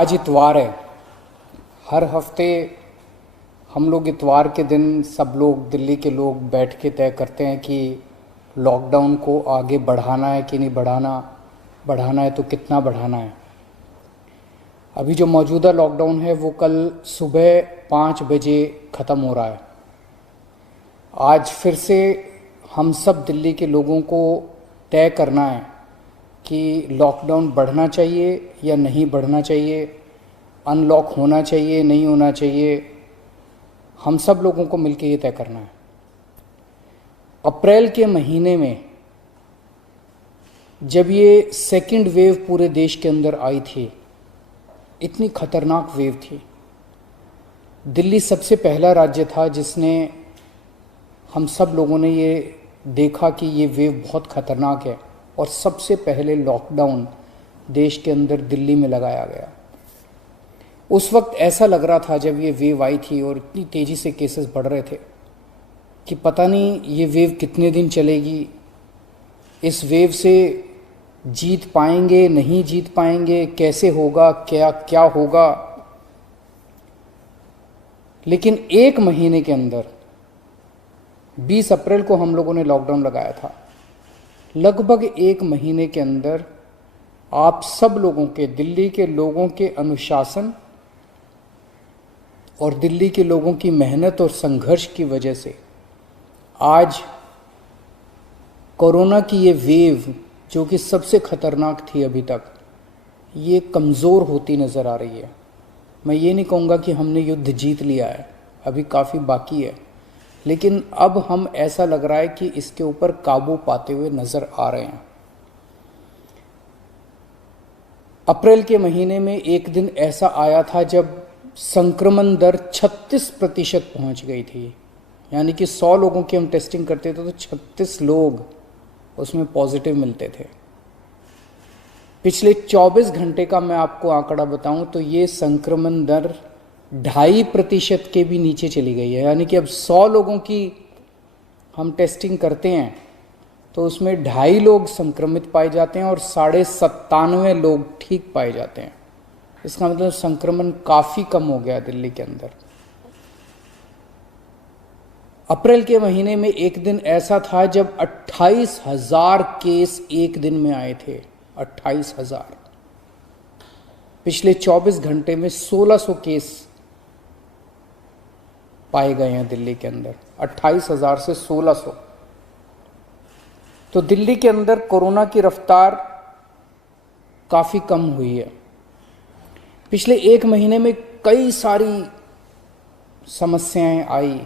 आज इतवार है। हर हफ्ते हम लोग इतवार के दिन सब लोग दिल्ली के लोग बैठ के तय करते हैं कि लॉकडाउन को आगे बढ़ाना है कि नहीं बढ़ाना, बढ़ाना है तो कितना बढ़ाना है। अभी जो मौजूदा लॉकडाउन है वो कल सुबह 5 बजे ख़त्म हो रहा है। आज फिर से हम सब दिल्ली के लोगों को तय करना है कि लॉकडाउन बढ़ना चाहिए या नहीं बढ़ना चाहिए, अनलॉक होना चाहिए नहीं होना चाहिए। हम सब लोगों को मिलकर ये तय करना है। अप्रैल के महीने में जब ये सेकंड वेव पूरे देश के अंदर आई थी, इतनी खतरनाक वेव थी। दिल्ली सबसे पहला राज्य था जिसने, हम सब लोगों ने ये देखा कि ये वेव बहुत खतरनाक है और सबसे पहले लॉकडाउन देश के अंदर दिल्ली में लगाया गया। उस वक्त ऐसा लग रहा था जब ये वेव आई थी और इतनी तेज़ी से केसेस बढ़ रहे थे कि पता नहीं ये वेव कितने दिन चलेगी, इस वेव से जीत पाएंगे नहीं जीत पाएंगे, कैसे होगा, क्या क्या होगा। लेकिन एक महीने के अंदर 20 अप्रैल को हम लोगों ने लॉकडाउन लगाया था। लगभग एक महीने के अंदर आप सब लोगों के, दिल्ली के लोगों के अनुशासन और दिल्ली के लोगों की मेहनत और संघर्ष की वजह से आज कोरोना की ये वेव, जो कि सबसे खतरनाक थी अभी तक, ये कमज़ोर होती नज़र आ रही है। मैं ये नहीं कहूँगा कि हमने युद्ध जीत लिया है, अभी काफ़ी बाकी है, लेकिन अब हम, ऐसा लग रहा है कि इसके ऊपर काबू पाते हुए नज़र आ रहे हैं। अप्रैल के महीने में एक दिन ऐसा आया था जब संक्रमण दर 36% पहुंच गई थी। यानी कि 100 लोगों की हम टेस्टिंग करते थे तो 36 लोग उसमें पॉजिटिव मिलते थे। पिछले 24 घंटे का मैं आपको आंकड़ा बताऊं तो ये संक्रमण दर 2.5% के भी नीचे चली गई है। यानी कि अब 100 लोगों की हम टेस्टिंग करते हैं तो उसमें 2.5 लोग संक्रमित पाए जाते हैं और 97.5 लोग ठीक पाए जाते हैं। इसका मतलब संक्रमण काफ़ी कम हो गया दिल्ली के अंदर। अप्रैल के महीने में एक दिन ऐसा था जब 28,000 केस एक दिन में आए थे। 28,000। पिछले 24 घंटे में 1600 केस पाए गए हैं दिल्ली के अंदर। 28,000 से 1600। तो दिल्ली के अंदर कोरोना की रफ्तार काफ़ी कम हुई है। पिछले एक महीने में कई सारी समस्याएं आई।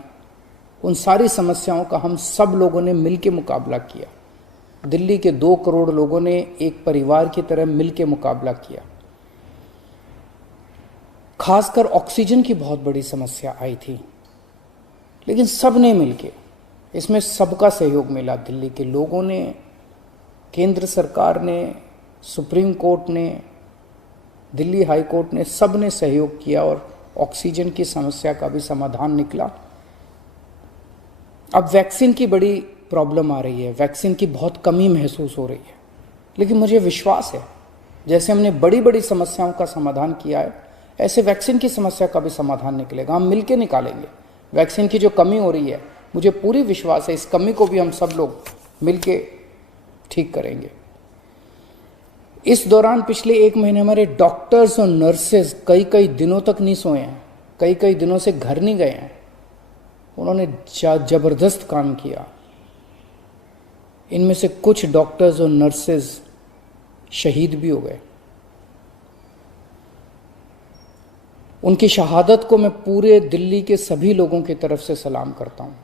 उन सारी समस्याओं का हम सब लोगों ने मिलकर मुकाबला किया। दिल्ली के 2 करोड़ लोगों ने एक परिवार की तरह मिलकर मुकाबला किया। खासकर ऑक्सीजन की बहुत बड़ी समस्या आई थी, लेकिन सब ने मिलके, इसमें सबका सहयोग मिला। दिल्ली के लोगों ने, केंद्र सरकार ने, सुप्रीम कोर्ट ने, दिल्ली हाई कोर्ट ने, सब ने सहयोग किया और ऑक्सीजन की समस्या का भी समाधान निकला। अब वैक्सीन की बड़ी प्रॉब्लम आ रही है, वैक्सीन की बहुत कमी महसूस हो रही है, लेकिन मुझे विश्वास है जैसे हमने बड़ी बड़ी समस्याओं का समाधान किया है, ऐसे वैक्सीन की समस्या का भी समाधान निकलेगा। हम मिलके निकालेंगे। वैक्सीन की जो कमी हो रही है, मुझे पूरी विश्वास है इस कमी को भी हम सब लोग मिलके ठीक करेंगे। इस दौरान पिछले एक महीने हमारे डॉक्टर्स और नर्सेज कई कई दिनों तक नहीं सोए हैं, कई कई दिनों से घर नहीं गए हैं। उन्होंने जबरदस्त काम किया। इनमें से कुछ डॉक्टर्स और नर्सेज शहीद भी हो गए। उनकी शहादत को मैं पूरे दिल्ली के सभी लोगों की तरफ से सलाम करता हूँ।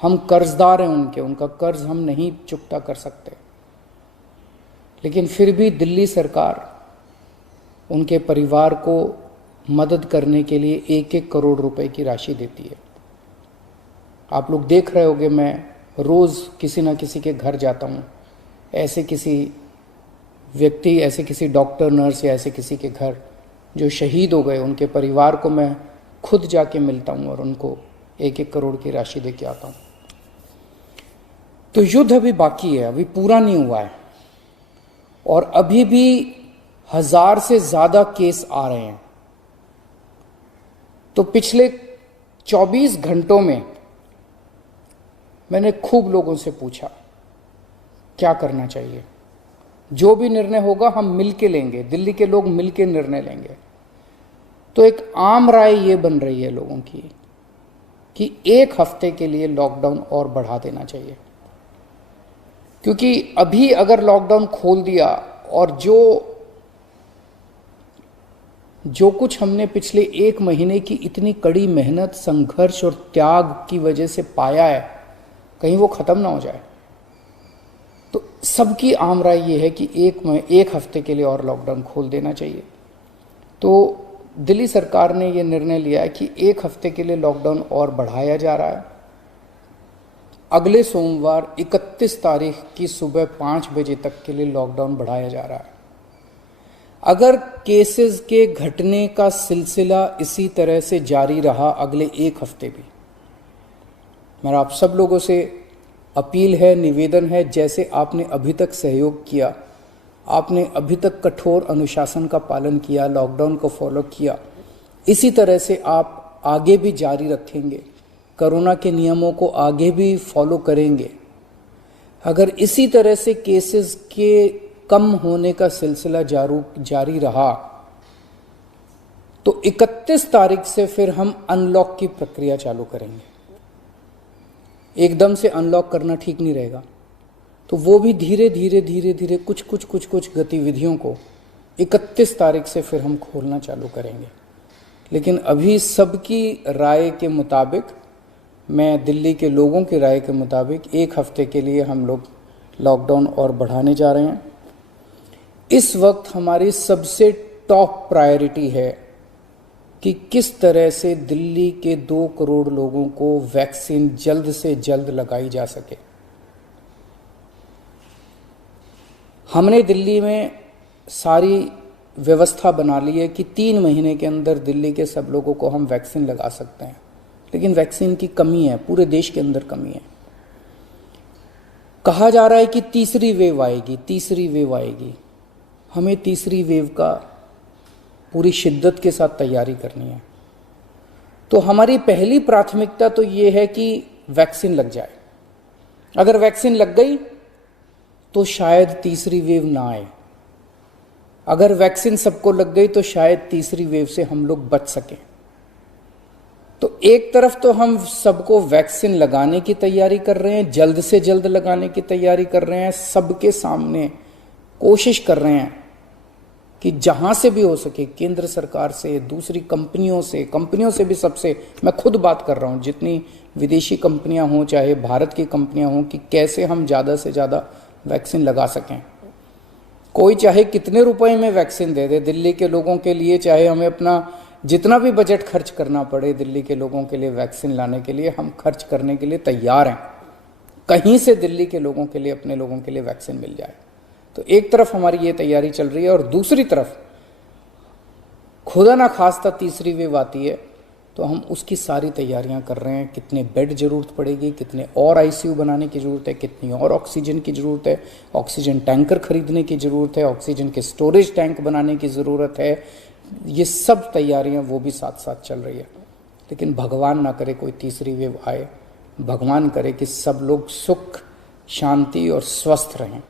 हम कर्जदार हैं उनके, उनका कर्ज हम नहीं चुकता कर सकते, लेकिन फिर भी दिल्ली सरकार उनके परिवार को मदद करने के लिए 1-1 करोड़ रुपए की राशि देती है। आप लोग देख रहे होंगे, मैं रोज़ किसी न किसी के घर जाता हूँ, ऐसे किसी व्यक्ति, ऐसे किसी डॉक्टर, नर्स या ऐसे किसी के घर जो शहीद हो गए, उनके परिवार को मैं खुद जाके मिलता हूँ और उनको 1-1 करोड़ की राशि दे के आता हूँ। तो युद्ध अभी बाकी है, अभी पूरा नहीं हुआ है और अभी भी 1000 से ज्यादा केस आ रहे हैं। तो पिछले 24 घंटों में मैंने खूब लोगों से पूछा क्या करना चाहिए। जो भी निर्णय होगा हम मिलके लेंगे, दिल्ली के लोग मिलके निर्णय लेंगे। तो एक आम राय ये बन रही है लोगों की कि 1 हफ्ते के लिए लॉकडाउन और बढ़ा देना चाहिए, क्योंकि अभी अगर लॉकडाउन खोल दिया और जो कुछ हमने पिछले 1 महीने की इतनी कड़ी मेहनत, संघर्ष और त्याग की वजह से पाया है, कहीं वो खत्म ना हो जाए। तो सबकी आम राय ये है कि 1 हफ्ते के लिए और लॉकडाउन खोल देना चाहिए। तो दिल्ली सरकार ने ये निर्णय लिया है कि 1 हफ्ते के लिए लॉकडाउन और बढ़ाया जा रहा है। अगले सोमवार 31 तारीख की सुबह 5 बजे तक के लिए लॉकडाउन बढ़ाया जा रहा है। अगर केसेस के घटने का सिलसिला इसी तरह से जारी रहा अगले 1 हफ्ते भी, मेरा आप सब लोगों से अपील है, निवेदन है, जैसे आपने अभी तक सहयोग किया, आपने अभी तक कठोर अनुशासन का पालन किया, लॉकडाउन को फॉलो किया, इसी तरह से आप आगे भी जारी रखेंगे, कोरोना के नियमों को आगे भी फॉलो करेंगे। अगर इसी तरह से केसेस के कम होने का सिलसिला जारी रहा तो 31 तारीख से फिर हम अनलॉक की प्रक्रिया चालू करेंगे। एकदम से अनलॉक करना ठीक नहीं रहेगा, तो वो भी धीरे धीरे कुछ गतिविधियों को 31 तारीख से फिर हम खोलना चालू करेंगे। लेकिन अभी सबकी राय के मुताबिक, मैं दिल्ली के लोगों की राय के मुताबिक 1 हफ्ते के लिए हम लोग लॉकडाउन और बढ़ाने जा रहे हैं। इस वक्त हमारी सबसे टॉप प्रायोरिटी है कि किस तरह से दिल्ली के 2 करोड़ लोगों को वैक्सीन जल्द से जल्द लगाई जा सके। हमने दिल्ली में सारी व्यवस्था बना ली है कि 3 महीने के अंदर दिल्ली के सब लोगों को हम वैक्सीन लगा सकते हैं, लेकिन वैक्सीन की कमी है, पूरे देश के अंदर कमी है। कहा जा रहा है कि तीसरी वेव आएगी। हमें तीसरी वेव का पूरी शिद्दत के साथ तैयारी करनी है। तो हमारी पहली प्राथमिकता तो ये है कि वैक्सीन लग जाए। अगर वैक्सीन लग गई तो शायद तीसरी वेव ना आए। अगर वैक्सीन सबको लग गई तो शायद तीसरी वेव से हम लोग बच सकें। तो एक तरफ तो हम सबको वैक्सीन लगाने की तैयारी कर रहे हैं, जल्द से जल्द लगाने की तैयारी कर रहे हैं, सबके सामने कोशिश कर रहे हैं कि जहां से भी हो सके, केंद्र सरकार से, दूसरी कंपनियों से भी, सबसे मैं खुद बात कर रहा हूं, जितनी विदेशी कंपनियां हों चाहे भारत की कंपनियां हों, कि कैसे हम ज़्यादा से ज़्यादा वैक्सीन लगा सकें। कोई चाहे कितने रुपए में वैक्सीन दे दे दिल्ली के लोगों के लिए, चाहे हमें अपना जितना भी बजट खर्च करना पड़े दिल्ली के लोगों के लिए वैक्सीन लाने के लिए, हम खर्च करने के लिए तैयार हैं। कहीं से दिल्ली के लोगों के लिए, अपने लोगों के लिए वैक्सीन मिल जाए। तो एक तरफ हमारी ये तैयारी चल रही है और दूसरी तरफ खुदा ना खास्ता तीसरी वेव आती है तो हम उसकी सारी तैयारियां कर रहे हैं। कितने बेड जरूरत पड़ेगी, कितने और आईसीयू बनाने की ज़रूरत है, कितनी और ऑक्सीजन की ज़रूरत है, ऑक्सीजन टैंकर खरीदने की ज़रूरत है, ऑक्सीजन के स्टोरेज टैंक बनाने की ज़रूरत है। ये सब तैयारियां वो भी साथ साथ चल रही है। लेकिन भगवान ना करे कोई तीसरी वेव आए, भगवान करे कि सब लोग सुख, शांति और स्वस्थ रहें।